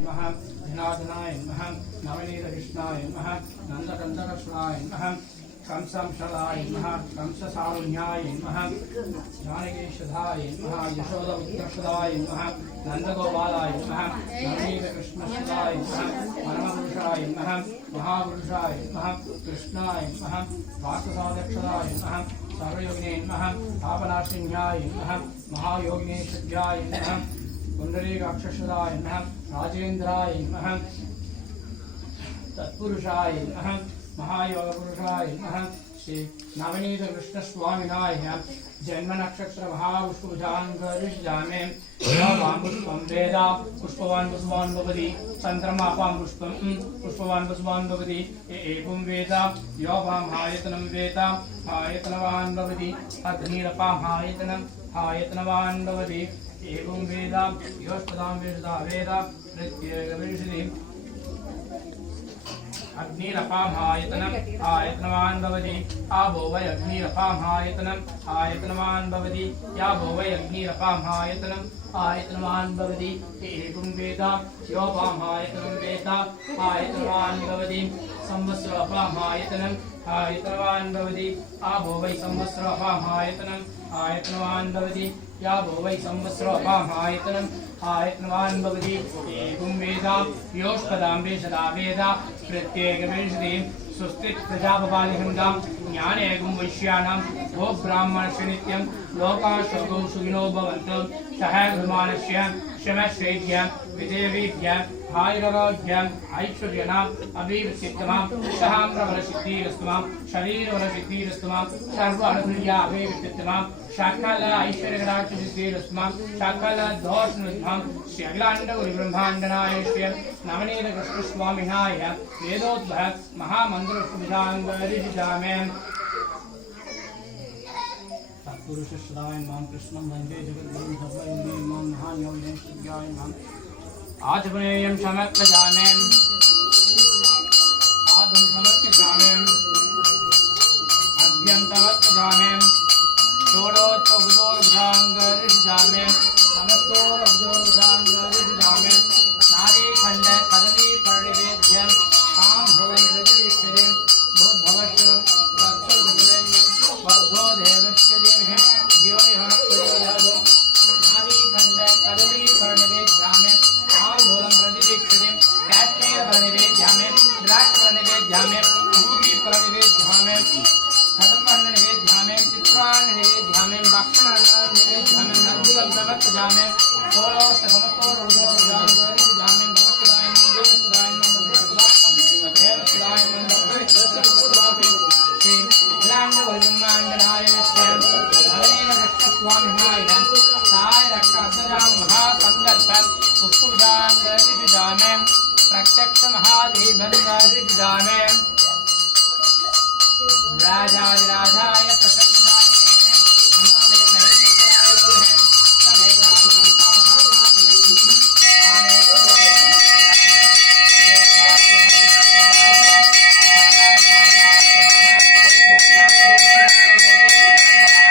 नमः धनाधनाय नमः नवनीतकृष्णाय नमः नन्दकन्दकृष्णाय नमः कंसंशलाय नमः कंससारुण्याय नमः जानकीशधाय नमः यशोदउत्कर्षदाय नमः नन्दगोपालाय नमः नवनीतकृष्णशदाय नमः परमपुरुषाय नमः महापुरुषाय नमः कृष्णाय नमः पार्थसाध्यक्षदाय नमः सर्वयोगिने नमः पापनाशिन्याय नमः महायोगिनेश्वर्याय नमः कुंडलीकाक्षदाय नमः राजेन्द्राय नमः तत्पुरुषाय नमः महायोगपुरुषाय नमः श्री नवनीत कृष्ण स्वामिनाय जन्म नक्षत्र महापुष्पजामे पुष्पं वेद पुष्पवान् पुष्पवान् भवति चन्द्रमापां पुष्पं पुष्पवान् पुष्पवान् भवति एवं वेद यो वामायतनं वेद आयतनवान् भवति अग्निरपाम् आयतनवान् भवति एवं वेद योस्तदां वेदा वेद प्रत्येकविंशति अग्निरपाम् आयतनवान् भवति आबो वै अग्निरपाम् आयतनवान् भवति याबो वै अग्निरपाम् आयतनवान् भवति एवं वेद यो वाम् आयतनं वेद आयतनवान् भवति संवत्सरपाम् आयतनवान् भवति आबो वै संवत्सरपाम् आयतनवान् भवति याबो वै संवत्सरपाम् आयतनवान् भवति एवं वेद योष्पदां वेषदा वेद प्रत्येकविंशति स्वस्ति प्रजापतिहिंदां ज्ञानेगुं वैश्यानां गो ब्राह्मणस्य नित्यं लोकाः शोको सुखिनो भवन्तु सह गुरुमानस्य शमश्रेभ्यः विजयवीभ्यः आयुरारोग्यम् ऐश्वर्यणाम् अभिवृद्धिर्मां सहाम्रबलसिद्धिरस्तुमां शरीरबलसिद्धिरस्तुमां सर्वानुकूल्याभिवृद्धिर्मां सकल ऐश्वर्यकटाक्षसिद्धिरस्तुमां सकल दोषनिर्मां श्री अखिलाण्डगुरुब्रह्माण्डनायस्य नवनीतकृष्णस्वामिनाय वेदोद्भव महामन्त्रपुरुषाङ्गरिजामे तत्पुरुषश्रदाय मां कृष्णं वन्दे जगद्गुरुं सर्वैर्मे मां महायोगेश्वर्याय माम् आजपनेयं समर्पयामि आदं समर्पयामि अद्यं समर्पयामि षोडशोपचाराङ्गरिजामे नमस्तोरब्जोर्जाङ्गरिजामे नारीखण्ड कदली परिवेद्यं तां भवनरजरीक्षरे भवश्रं तत्सुदेवं वर्धो देवस्य देवः धियो यः प्रचोदयात् नारीखण्ड कदली परिवेद्यामे आंदोलन प्रतिदीक्षते काश्मीर परिवेद्यामे द्राक्ष परिवेद्यामे भूमि परिवेद्यामे खदम्बन निवेद्यामे चित्रान् निवेद्यामे भक्षण निवेद्यामे नद्युगं प्रवक्तयामे सोलो समस्तो रोजोजामे जामे भक्तदाय मंगलदाय मंगलदाय देवदाय मंगलदाय श्री लांड वरुमांडनाय नवनीत कृष्ण स्वामिनाय साय रक्षाधरां महासंगल्प पुष्पजामे प्रत्यक्ष महादेवंगारिजामे राजाधिराजा